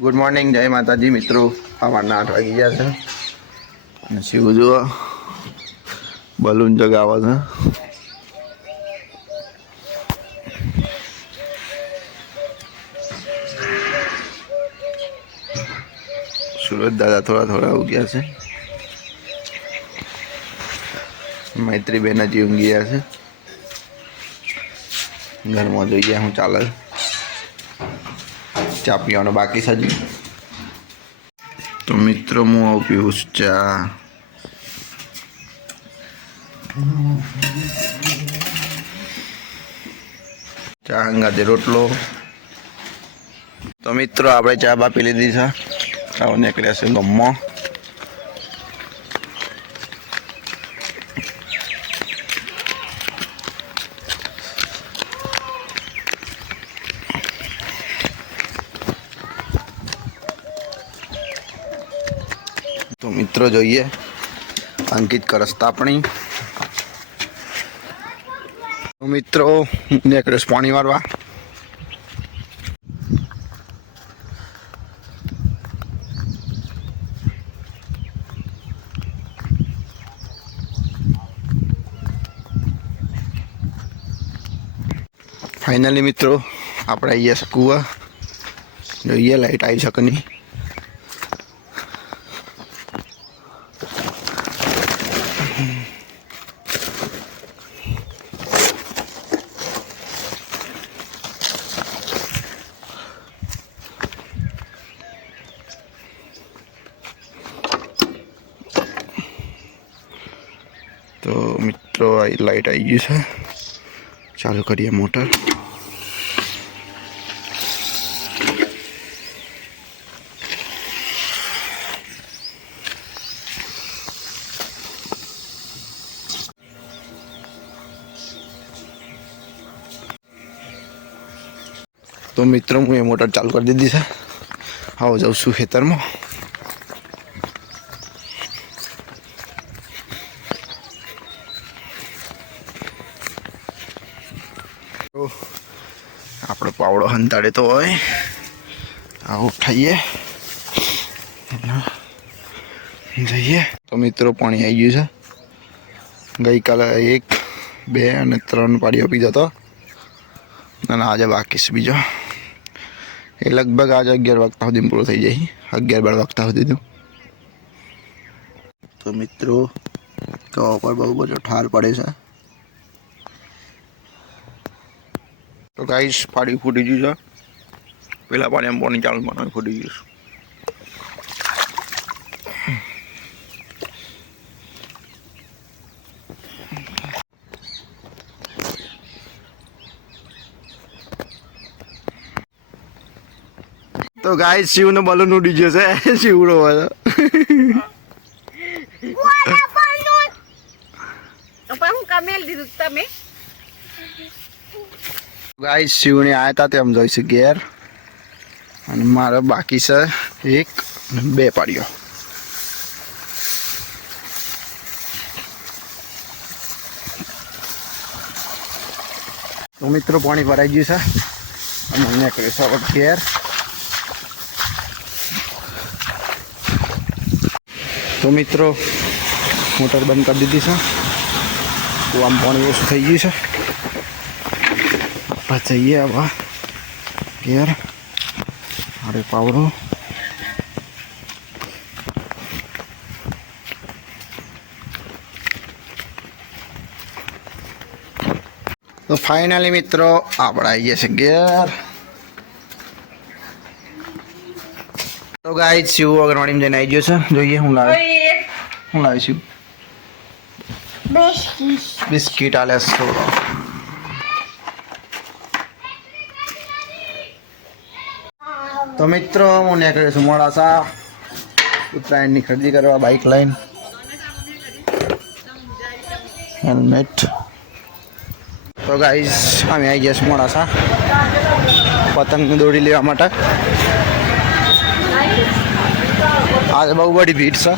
Good morning જય માતાજી, મિત્રો. સવારના આઠ વાગી ગયા છે. અને શિવ જુઓ. બલૂન જગાવે છે. સુરત દાદા થોડા થોડા ઉગ્યા છે. મૈત્રી બેન હજી ઊંઘી ગયા છે. ઘરમાં જોઈ ગયા હું ચાલે. ચા પીવાનો બાકી સાજી. તો મિત્રો, હું આવું પીવું ચા. ચા હંગાતે રોટલો. તો મિત્રો, આપણે ચા બાપી લીધી છે. આવો નીકળ્યા છે ગમમાં તો મિત્રો જોઈએ. અંકિત કરસ તાપણી તો મિત્રો નીકળ્યો પાણી મારવા ફાઇનલી મિત્રો, આપણે આવીએ છીએ કુવા જોઈએ, લાઈટ આવી શકે નહીં તો મિત્રો, આ લાઈટ આવી ગઈ છે. ચાલુ કરીએ મોટર તો મિત્રો, હું એ મોટર ચાલુ કરી દીધી છે. આવો જાઉં છું ખેતરમાં. આપણો પાવડો હંતાડે તો હોય. આ ઉઠાઈએ જઈએ. તો મિત્રો પાણી આવી ગયું છે. ગઈકાલે એક, બે અને ત્રણ પાડીઓ પીધો હતો. અને આજે બાકી છે બીજો. એ લગભગ આજે અગિયાર વાગતા સુધી પૂરો થઈ જાય. અગિયાર બાર વાગતા સુધી તો. મિત્રો, તો પર બહુ બધો ઠાર પડે છે. તો ગાઈસ પાડી ફૂટી ગયું છે. પહેલાં પાણી એમ પાણી ચાલુ પાણી ફૂટી ગયું તો ગાઈસ શિવનો બલૂન ઉડી ગયો છે. શિવડો હોય પણ હું કમેલ દીધું, તમે? ગાઈસ શિવને આયા હતા તેમ જોઈશું ઘેર. અને મારે બાકી છે એક બે પાડ્યો તો મિત્રો, પાણી ભરાઈ ગયું છે. અને અમને કરીશું હવે ઘેર. તો મિત્રો, મોટર બંધ કરી દીધી છે. તો આમ પાણી ઓછું થઈ ગયું છે. આપણે જઈએ આવા ઘેર અરે પાવડો તો ફાઇનલી મિત્રો આપણે આવી ગયા છે ઘેર તો ગાઈ શિવ અગરવાડી જઈને આવી ગયો છે જોઈએ હું લાવી હું લાવીશું બિસ્કીટ આલે થોડો તો મિત્રો, હું નીકળ્યો છું મોડાસા. ઉત્તરાયણની ખરીદી કરવા બાઇક લઈને. હેલ્મેટ તો ગાઈઝ અમે આવી ગયા છીએ મોડાસા. પતંગની દોડી લેવા માટે. આજે બહુ બધી ભીડ છે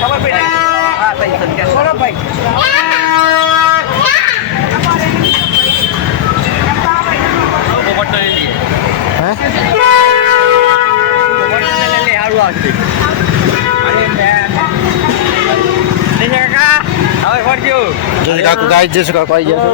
ખબર પડી હા ભાઈ સંખ્યા બરાબર ભાઈ જય કાકુ ગાય જય કાકુ આવી ગયા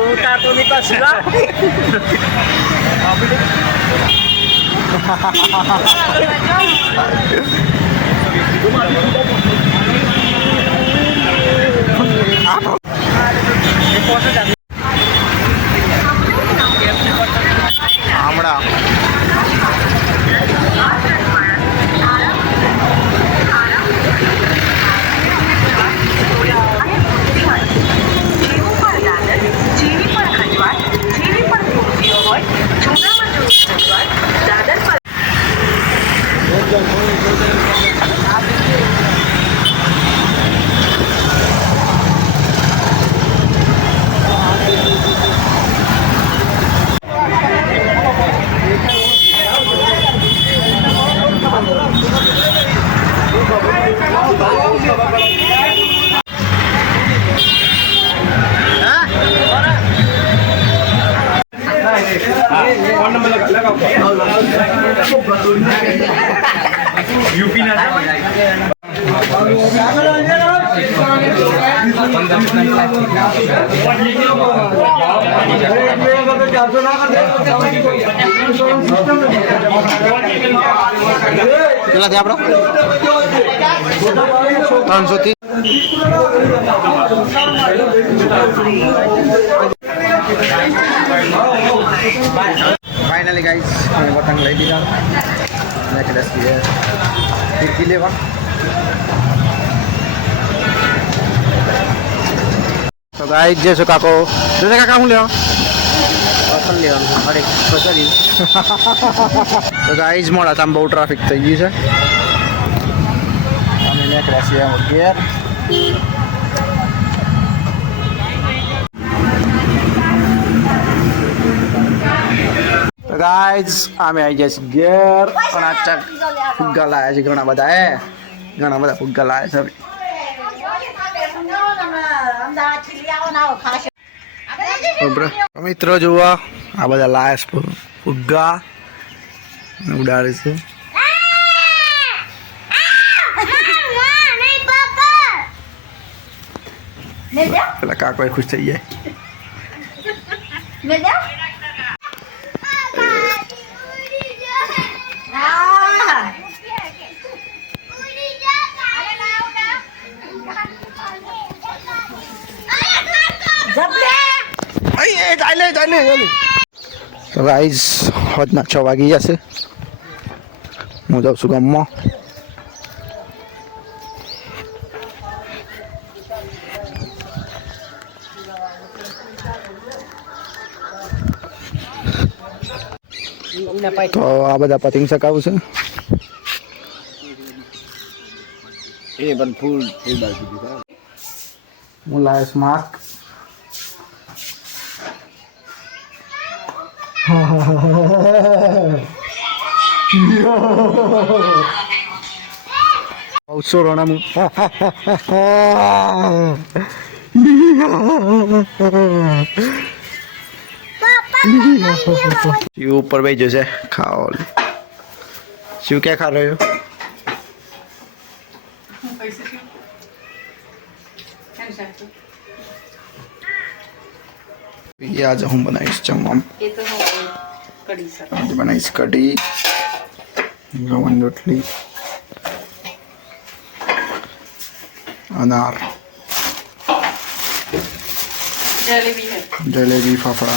હમણાં જેવું પણ દાદર જેવી પણ ખંજવાળ જેવી પણ મૂર્તિઓ હોય જૂનામાં જૂની ખંજવાળ દાદર પર કેટલા થયા આપણો ત્રણસો થી ફાઇનલી ગાઈસ અમે પતંગ લઈ લીધા નેકલેસ ફિરકી લેવા તો ગાઈસ જે છે કાકો જે છે કાકા હું લેવા પસંદ લેવાનું અરે પચાવી તો ગાઈસ મોડા તામ બહુ ટ્રાફિક થઈ ગયું છે અમે નેકલેસ લેવા ઘેર ગાઈઝ અમે આવી ગયા છીએ ઘેર. પણ આ ફુગ્ગા લાયા છે ઘણા બધા એ ઘણા બધા ફુગ્ગા લાયા છે મિત્રો જોવા આ બધા લાયા છે ફુગ્ગા ઉડાડે છે. પેલા કાકો ખુશ થઈ જાય. તો ગાઈઝ હોજના છ વાગી જશે. હું જાઉં છું ગામમાં. તો આ બધા પતિંગ સકાવું છે. એ પણ ફૂલ હું લાવીશ માસ્ક બહુ રોણા મું શિવ ઉપર બેસી જશે ખાઓ શિવ ક્યાં ખા રહ્યો ये आज हम बनाई चमम ये तो कड़ी सर। आज बनाई कड़ी रवन रोटली अनार जलेबी है। जलेबी फाफड़ा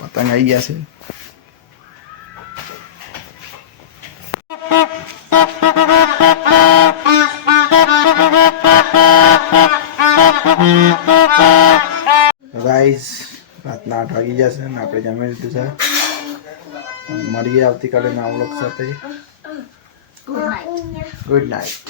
पतंग आई गया से આઠ વાગી જશે ને આપણે જમી લીધું છે. મળીએ આવતીકાલે નવા લોકો સાથે. Good night